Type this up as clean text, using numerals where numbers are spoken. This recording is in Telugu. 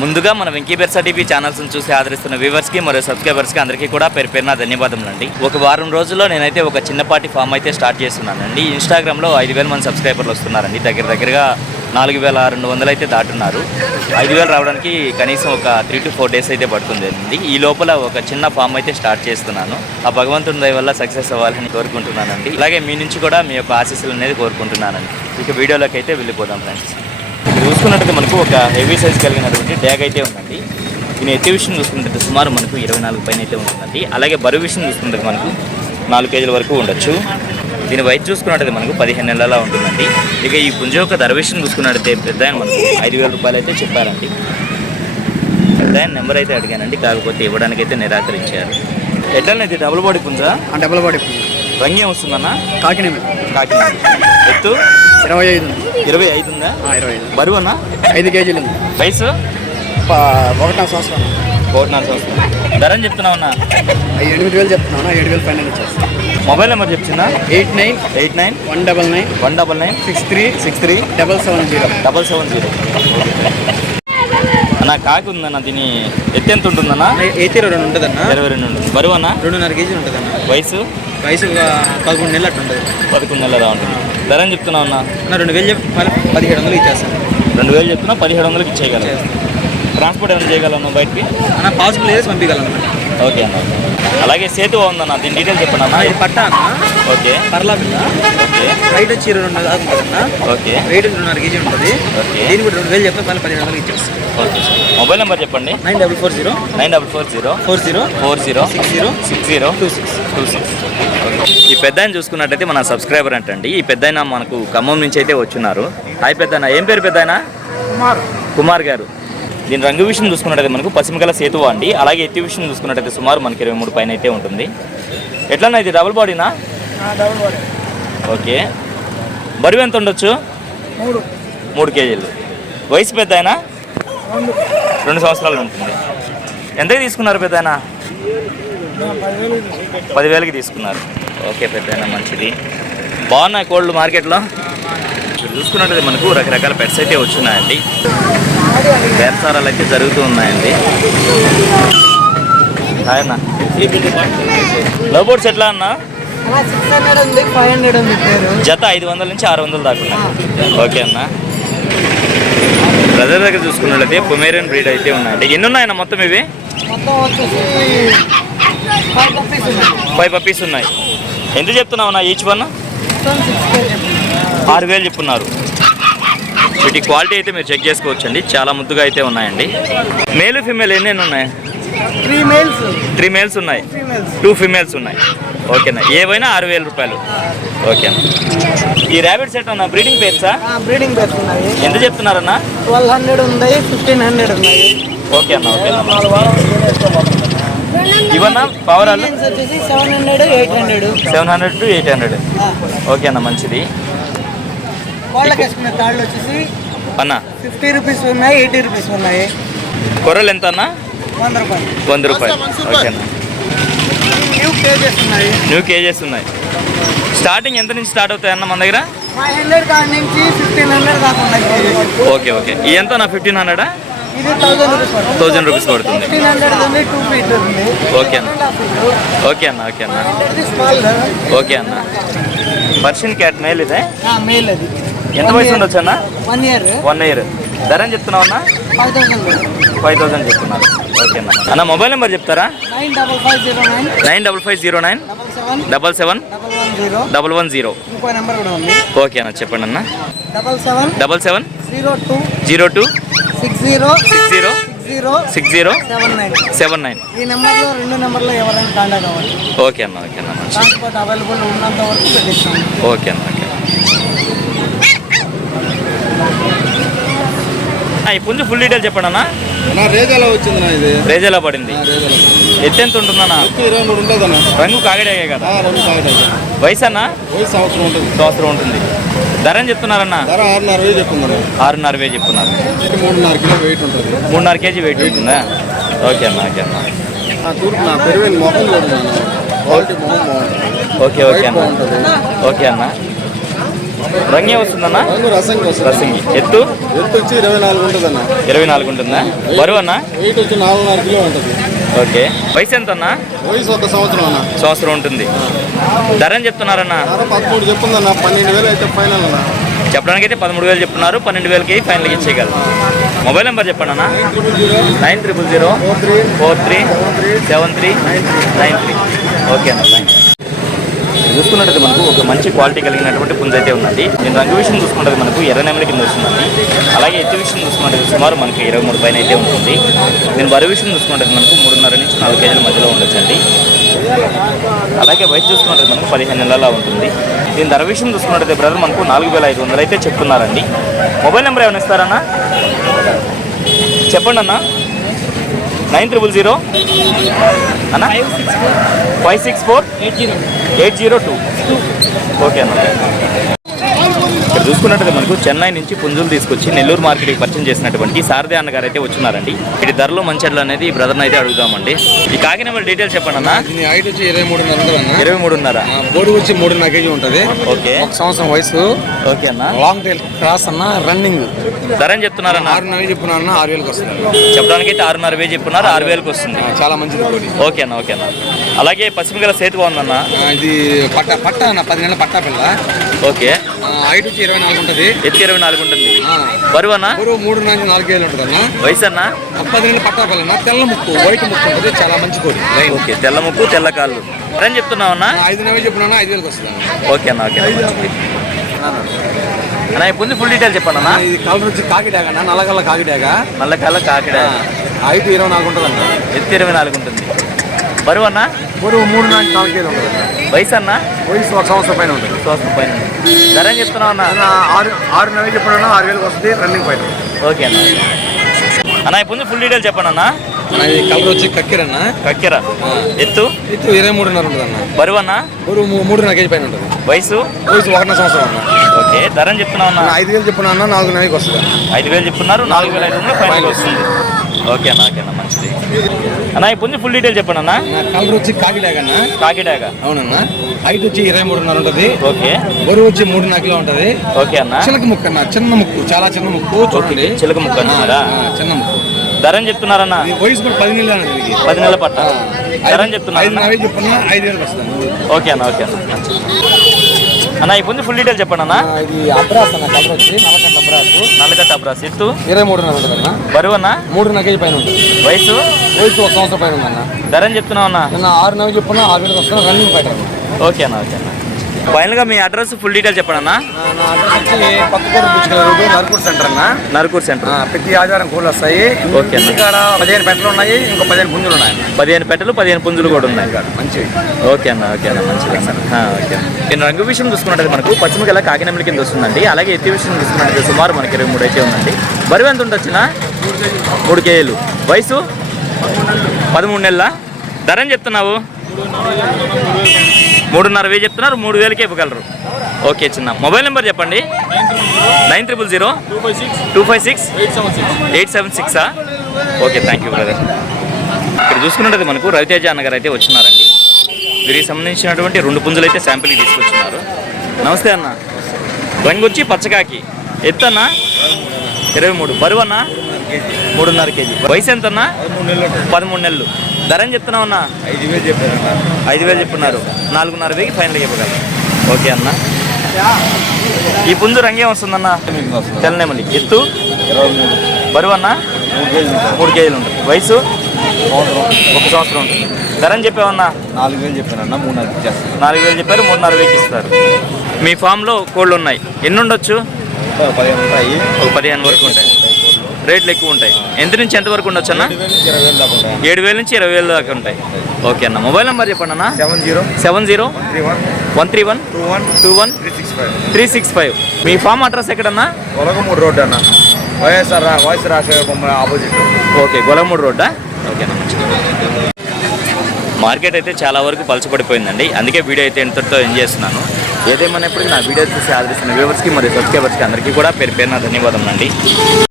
ముందుగా మన వెంకీ బెర్సా టీవీ ఛానల్స్ని చూసి ఆదరిస్తున్న వ్యూవర్స్కి మరియు సబ్స్క్రైబర్స్కి అందరికీ కూడా పేరున ధన్యవాదములు అండి. ఒక వారం రోజుల్లో నేనైతే ఒక చిన్నపాటి ఫామ్ అయితే స్టార్ట్ చేస్తున్నానండి. ఇన్స్టాగ్రామ్లో 5,000 మంది సబ్స్క్రైబర్లు వస్తున్నారండి. దగ్గరగా 4,200 అయితే దాటున్నారు. 5,000 రావడానికి కనీసం ఒక 3 to 4 days అయితే పడుతుందండి. ఈ లోపల ఒక చిన్న ఫామ్ అయితే స్టార్ట్ చేస్తున్నాను. ఆ భగవంతుని దయ వల్ల సక్సెస్ అవ్వాలని కోరుకుంటున్నానండి. అలాగే మీ నుంచి కూడా మీ యొక్క ఆశీస్సులు అనేది కోరుకుంటున్నానండి. ఇక వీడియోలోకి అయితే వెళ్ళిపోదాం ఫ్రెండ్స్. చూసుకున్నట్టు మనకు ఒక హెవీ సైజ్ కలిగినటువంటి ట్యాగ్ అయితే ఉందండి. దీని ఎత్తి విషయం చూసుకుంటే సుమారు మనకు 24 పైన అయితే ఉంటుందండి. అలాగే బరువు విషయం చూసుకుంటే మనకు 4 kg వరకు ఉండొచ్చు. దీని వయసు చూసుకున్నట్టయితే మనకు 15 నెలలా ఉంటుందండి. ఇక ఈ పుంజ యొక్క ధర విషయం చూసుకున్నట్టయితే పెద్ద ఆయన మనకు 5,000 రూపాయలు అయితే చెప్పారండి. పెద్ద ఆయన నెంబర్ అయితే అడిగానండి, కాకపోతే ఇవ్వడానికి అయితే నిరాకరించారు. ఎట్లనైతే డబుల్ బాడీ పుంజ? డబుల్ బాడీ పుంజ. రంగు ఏమొస్తుందన్నా? కాకినాడ. ఎత్తు 25 ఉందా? 25. బరువు అన్న 5 kg ఉంది. వయసు 1.5 సంవత్సరం. 1.5 సంవత్సరం. ధర అని చెప్తున్నావు అన్న? 8,000 చెప్తున్నాను. 7,000 ఫైనల్ వచ్చేస్తాను. మొబైల్ నెంబర్ చెప్తున్నా? 89 199 63 770. అన్న కాకి ఉందన్న, దీని ఎత్తి ఎంత ఉంటుందన్న? 22 ఉంటుందన్న. 22 ఉంటుంది. బరువు అన్న 2.5 kg ఉంటుందన్న. వయసు 11 నెలలు అట్లా ఉంటుంది. 11 నెలలా ఉంటుంది. ధర అని చెప్తున్నావు అన్న? 2,000 చెప్పి 1,700 ఇచ్చేస్తాను. 2,000 చెప్తున్నా 1,700కి ఇచ్చేయగలరు. ట్రాన్స్పోర్ట్ ఏమైనా చేయగలను బయటికి? అన్న పాసిబుల్ ఏదో పంపించగలను. ఓకే అన్న. అలాగే సేతు ఉందన్న, దీని డీటెయిల్స్ చెప్పండి అన్న. ఇది పట్టా అన్న. ఓకే. పర్లా పిల్ల. ఓకే. హైట్ వచ్చి 22 దాకా ఉంటుందన్న. ఓకే. వెయిట్ 2.5 kg ఉంటుంది. ఓకే. దీని కూడా 2,000 చెప్తే 1,700 ఇచ్చేస్తాను. ఓకే. మొబైల్ నెంబర్ చెప్పండి. 9440 6026. ఈ పెద్ద ఆయన చూసుకున్నట్టయితే మన సబ్స్క్రైబర్ అంటండి. ఈ పెద్ద ఆయన మనకు ఖమ్మం నుంచి అయితే వచ్చున్నారు. హాయ్ పెద్ద ఆయన, ఏం పేరు పెద్ద ఆయన? కుమార్ గారు. దీని రంగు విషయం చూసుకున్నట్టయితే మనకు పశ్చిమకల సేతువ అండి. అలాగే ఎత్తి విషయం చూసుకున్నట్టయితే సుమారు మనకి 23 పైన అయితే ఉంటుంది. ఎట్లన్నా ఇది డబుల్ బాడీనా? ఓకే. బరువు ఎంత ఉండొచ్చు? 3 kg. వయసు పెద్ద ఆయన 2 సంవత్సరాలు ఉంటుంది. ఎంతకి తీసుకున్నారు పెద్ద ఆయన? 10,000కి తీసుకున్నారు. ఓకే పెద్ద ఆయన, మంచిది. బాగున్నాయి కోళ్ళు మార్కెట్లో. చూసుకున్నట్టయితే మనకు రకరకాల పెట్స్ అయితే వచ్చున్నాయండి. వ్యాపారాలు అయితే జరుగుతూ ఉన్నాయండి. ఆయన లవ్ బోర్డ్స్ ఎట్లా అన్న? 600 ఉంది, 500 ఉంది. జత 500 నుంచి 600 దాకా ఉన్నాయి. ఓకే అన్న. బ్రదర్ దగ్గర చూసుకున్నట్లయితే పొమేరియన్ బ్రీడ్ అయితే ఉన్నాయండి. ఎన్ని ఉన్నాయన్న మొత్తం ఇవి? 5 పప్పీస్ ఉన్నాయి. ఎంత చెప్తున్నావు అన్న ఈచ్ వన్? 6,000 చెప్పున్నారు. వీటి క్వాలిటీ అయితే మీరు చెక్ చేసుకోవచ్చండి. చాలా ముద్దుగా అయితే ఉన్నాయండి. మేల్ ఫీమేల్ ఎన్ని ఉన్నాయి? 3 మేల్స్ ఉన్నాయి, 2 ఫీమేల్స్ ఉన్నాయి. ఓకేనా. ఏవైనా 6,000 రూపాయలు. ఓకే అన్న. ఈ ర్యాబిట్ సెట్ అన్న బ్రీడింగ్ పేర్సా? బ్రీడింగ్ పేర్స్ ఉన్నాయి. ఎంత చెప్తున్నారన్న? 1,200 ఉన్నాయి, 1,500 ఉన్నాయి. ఓకే అన్న. ఓకే అన్న. ఇవన్నా పవరాలు 700 to 800. ఓకే అన్న, మంచిది. తాళ్ళు వచ్చేసి అన్న 50 రూపీస్ ఉన్నాయి, 80 రూపీస్ ఉన్నాయి. కొర్రలు ఎంత అన్న? 100 రూపాయలు. ఓకే అన్న. న్యూ కేజెస్ ఉన్నాయి. స్టార్టింగ్ ఎంత నుంచి స్టార్ట్ అవుతాయి అన్న మన దగ్గర? 500 కాడ నుంచి 1,500 దాకా ఉన్నాయి. ఓకే. ఓకే. ఈ ఎంత అన్న? 1,500? ఇది 1,000 రూపీస్ పడుతుంది. 1,500 ఉంది, 2 feet ఉంది. ఓకే అన్న. ఓకే అన్న. ఓకే అన్న. ఓకే అన్న. పర్షియన్ క్యాట్ మేల్ ఇదే? మేల్. అది ఎంత వయసు ఉండొచ్చు అన్న? 1 year. ధర అని చెప్తున్నావు అన్న? 5,000 చెప్తున్నారు. ఓకే అన్న. అన్న మొబైల్ నెంబర్ చెప్తారా? 95509 77 110. ఇంకో నెంబర్ కూడా ఉంది. ఓకే అన్న, చెప్పండి అన్న. 77 02 60 79. ఈ నెంబర్లో 2 నెంబర్లో ఎవరైనా కాంటాక్ట్ అవ్వాలి. ఓకే అన్న. ఓకే అన్న. ట్రాన్స్పోర్ట్ అవైలబుల్ ఉన్నంత వరకు పెట్టిస్తాం. ఓకే అన్న. ఓకే. ఈ పుంజు ఫుల్ డీటెయిల్ చెప్పండి అన్న. రేజాలో వచ్చింది. ఇది రేజాలో పడింది. ఎత్తు ఎంత ఉంటుందన్నా? 23 ఉంటుందన్న. రంగు కాగడే కదా? వయసు అన్న? సంవత్సరం ఉంటుంది. ధర అని చెప్తున్నారన్న? 6,500 చెప్తున్నారు. 6,500 చెప్తున్నారు. 3.5 కిలో వెయిట్ ఉంటుంది. 3.5 kg వెయిట్ ఉంటుందా? ఓకే అన్న. ఓకే అన్న. ఓకే. ఓకే. ఓకే అన్న. ఓకే అన్న. రంగే వస్తుందన్నా? రంగు రసంకి వస్తుంది. రసింగి. ఎత్తు వచ్చి 24 ఉంటుందన్న. 24 ఉంటుందా? బరువు అన్న? వెయిట్ వచ్చి 4.5 కిలో ఉంటుంది. ఓకే. వయసు ఎంత అన్న? వయసు 1 సంవత్సరం అన్న. సంవత్సరం ఉంటుంది. ధర అని చెప్తున్నారన్నా? 13 చెప్తుందన్న. 12,000 అయితే ఫైనల్ అన్న. చెప్పడానికి అయితే 13,000 చెప్తున్నారు. 12,000కి ఫైనల్గా ఇచ్చేయగలరు. మొబైల్ నెంబర్ చెప్పండి అన్న. 9000437393. ఓకే అన్న, థ్యాంక్ యూ. చూసుకున్నట్టు మనకు ఒక మంచి క్వాలిటీ కలిగినటువంటి పుంజ అయితే ఉందండి. దీని రంగు విషయం చూసుకుంటే మనకు ఎర్ర నెమలి కింద వస్తుందండి. అలాగే ఎత్తు విషయం చూసుకుంటే సుమారు మనకి 23 పైన అయితే ఉంటుంది. దీని బరువు విషయం చూసుకుంటే మనకు 3.5 నుంచి 4 కేజీల మధ్యలో ఉండొచ్చండి. అలాగే వయసు చూసుకుంటే మనకు 15 నెలల ఉంటుంది. దీని ధర విషయం చూసుకున్నట్లయితే బ్రదర్ మనకు 4,500 అయితే చెప్తున్నారండి. మొబైల్ నెంబర్ ఏమైనా ఇస్తారన్నా? చెప్పండి అన్న. 9000 అన్న 564-802. ఓకే అన్న. ఇక్కడ చూసుకున్నట్లయితే మనకు చెన్నై నుంచి పుంజులు తీసుకొచ్చి నెల్లూరు మార్కెట్కి పరిచయం చేసినటువంటి సారథి అన్నగారు అయితే వచ్చినారండి. వీటి ధరలో మంచి ఎడ్లు అనేది ఈ బ్రదర్ని అయితే అడుగుదామండి. ఈ కాకినాడ డీటెయిల్స్ చెప్పండి అన్న. దీని హైట్ వచ్చి 23.5 ఉంటుంది అన్న. 23.5. బోర్డు వచ్చి 3.5 కేజీ ఉంటుంది. ఓకే. 1 సంవత్సరం వయసు. ఓకే అన్న. లాంగ్ టైల్ క్రాస్ అన్న. రన్నింగ్. ధర అని చెప్తున్నారన్న? 6.5 చెప్పున్నా అన్న. 6,000కి వస్తుంది. చెప్పడానికి అయితే 6.5 చెప్పున్నారు. 6,000కి వస్తుంది. చాలా మంచిది కోడి. ఓకే అన్న, ఓకే అన్న. అలాగే పశ్చిమ గల సేతు బాగుందన్న. ఇది పట్ట అన్న. 10 నెలల పట్టా పిల్ల. ఓకే. హైట్ వచ్చి 24 ఉంటుంది. ఎత్తి 24 ఉంటుంది. బరువు అన్న? 3-4 కేజీలు ఉంటుంది అన్న. వయసు అన్న? 10 నెలల పట్టా పిల్ల అన్న. తెల్ల ముక్కు, వైట్ ముక్కు ఉంటుంది. చాలా మంచి కోడి. ఓకే. తెల్ల ముక్కు, తెల్ల కాళ్ళు. అని చెప్తున్నావు అన్న? 5,000 చెప్పున్నా. 5,000కి వస్తుంది. ఓకే అన్న, ఓకే అన్న. ఇప్పుడు ఫుల్ డీటెయిల్ చెప్పండి అన్న. ఇది కలర్ వచ్చి కాకిడాగ అన్న. నల్లగల్ల కాకిడాగ. నల్ల కళ్ళ కాకిడ. హైట్ 24 ఉంటుంది అన్న. ఎత్తి 24 ఉంటుంది. బరువు అన్న? బరువు 3-4 కేజీలు ఉంటుంది అన్న. వయసు అన్న? వయసు 1 సంవత్సరం పైన ఉంటుంది. సంవత్సరం పైన. ధర అని చెప్తున్నావు అన్న? 6,000 చెప్పున్నా. 6,000కి వస్తుంది. రన్నింగ్ పైన. ఓకే అన్న. అన్న ఇప్పుడు ఫుల్ డీటెయిల్ చెప్పండి అన్న. ఇది కలర్ వచ్చి కక్కెరన్న. కక్కెర. ఎత్తు? ఎత్తు 23.5 ఉంటుంది అన్న. బరువు అన్న? బరువు 3.5 కేజీ పైన ఉంటుంది. వయసు? వయసు 1 సంవత్సరం అన్న. ఓకే. ధర అని చెప్తున్నావు అన్న? 5,000 చెప్పున్నా అన్న. 4,000కి వస్తుంది. 5,000 చెప్తున్నారు. 4,500 ఫైనల్ వస్తుంది. ఓకే అన్న, ఓకే అన్న, మంచిది అన్న. ఇప్పుడు ఫుల్ డీటెయిల్ చెప్పండి అన్న. కలర్ వచ్చి కాకిడాగ అన్న. కాకిడాగ. అవునన్న. హైట్ వచ్చి 23.5 ఉంటుంది. ఓకే. బరువు వచ్చి 3.4 కిలో ఉంటుంది. ఓకే అన్న. చిలక ముక్కు అన్న. చిన్న ముక్కు, చాలా చిన్న ముక్కు. చూడండి, చిలక ముక్కు అన్నారా? చిన్న ముక్కు. ధర అని చెప్తున్నారన్న? వయసు కూడా 10 నెలలు అన్నది. 10 నెలల పట్ట. ధర అని చెప్తున్నారు? 5,000 చెప్పున్నా. 5,000కి వస్తుంది. ఓకే అన్న, ఓకే అన్న, అన్న. ఇప్పుడు ఫుల్ డీటెయిల్ చెప్పండి అన్న. ఇది అబ్రాస్ అన్న. కలర్ వచ్చి నల్లకట్ట అబ్రాస్. నల్లకట్ట అబ్రాస్. ఎత్తు? 23.5 ఉంటుంది అన్న. బరువు అన్న? 3.5 కేజీ పైన ఉంటుంది. వయసు? వయసు 1 సంవత్సరం పైన ఉందన్న. ధర అని చెప్తున్నావు అన్న? 6,000 చెప్పున్నా. 6,000కి వస్తుంది. రన్నింగ్ పైన. ఓకే అన్న, ఓకే అన్న. ఫైనల్గా మీ అడ్రస్ ఫుల్ డీటెయిల్ చెప్పండి అన్న. నా అడ్రస్ వచ్చి కొత్తకోట బీచ్ రోడ్డు, నర్కూర్ సెంటర్ అన్న. నర్కూర్ సెంటర్. ప్రతి ఆదివారం కోళ్ళు వస్తాయి. ఓకే అన్న. ఇక్కడ 15 పెట్టలు ఉన్నాయి. ఇంకో 15 పుంజులు ఉన్నాయి. 15 పెట్టలు, 15 పుంజులు కూడా ఉన్నాయి. మంచివి. ఓకే అన్న, ఓకే అన్న, మంచిది అన్న. ఓకే. నేను రంగు విషయం చూసుకున్నట్టు మనకు పశ్చిమ గల కాకినాడ కింద వస్తుందండి. అలాగే ఎత్తి విషయం చూసుకున్నట్టు సుమారు మనకి 23 అయితే ఉందండి. బరువు ఎంత ఉండొచ్చునా? 3 కేజీలు. వయసు? 13 నెలల. ధర అని చెప్తున్నావు? 3.5 చెప్తున్నారు. 3,000కి ఇవ్వగలరు. ఓకే చిన్న. మొబైల్ నెంబర్ చెప్పండి. 9000-256-876. Okay, thank you brother. ఇక్కడ చూసుకున్నట్టు మనకు రవితేజ అన్నగారు అయితే వచ్చినారండి. వీరికి సంబంధించినటువంటి 2 పుంజులు అయితే శాంపిల్కి తీసుకొచ్చినారు. నమస్తే అన్న. రంగు వచ్చి పచ్చకాకి. ఎత్తు అన్న? 23. బరువు అన్న? 3.5 కేజీ. వయసు ఎంత అన్న? 13 నెలలు. ధర అని చెప్తున్నావు అన్న? 5,000 చెప్పారన్న. 5,000 చెప్తున్నారు. 4.5కి ఫైనల్ చెప్పగలరు. ఓకే అన్న. ఈ పుంజు రంగేం వస్తుందన్న? తెల్లనెమలి. ఎత్తు? 23. బరువు అన్న? 3 కేజీలు ఉంటుంది. వయసు? 1 సంవత్సరం ఉంటుంది. ధర అని చెప్పావన్నా? 4,000 చెప్పారన్న. 3,500 ఇచ్చేస్తారు. 4,000 చెప్పారు. 3.5కి ఇస్తారు. మీ ఫామ్లో కోళ్ళు ఉన్నాయి. ఎన్ని ఉండొచ్చు? 15 ఉంటాయి. ఒక 15 వరకు ఉంటాయి. రేట్లు ఎక్కువ ఉంటాయి. ఎంత నుంచి ఎంత వరకు ఉండొచ్చు అన్న? 7,000 దాకా ఉంటాయి. 7,000 నుంచి 20,000 దాకా ఉంటాయి. ఓకే అన్న. మొబైల్ నెంబర్ చెప్పండి అన్న. 70-131-21-365. మీ ఫామ్ అడ్రస్ ఎక్కడన్నా? గొలగమూడు రోడ్ అన్న. వైఎస్ఆర్ రాష్ట్ర బొమ్మ ఆపోజిట్. ఓకే, గొలగమూడు రోడ్డా? ఓకేనా. మార్కెట్ అయితే చాలా వరకు పలచబడిపోయిందండి. అందుకే వీడియో అయితే ఎంతటితో ఎంజాయ్ చేస్తున్నాను. ఏదేమైనప్పటికీ నా వీడియో చూసి ఆదరిస్తున్న వ్యూవర్స్కి మరియు సబ్స్క్రైబర్స్కి అందరికీ కూడా పేరు పేరున ధన్యవాదం అండి.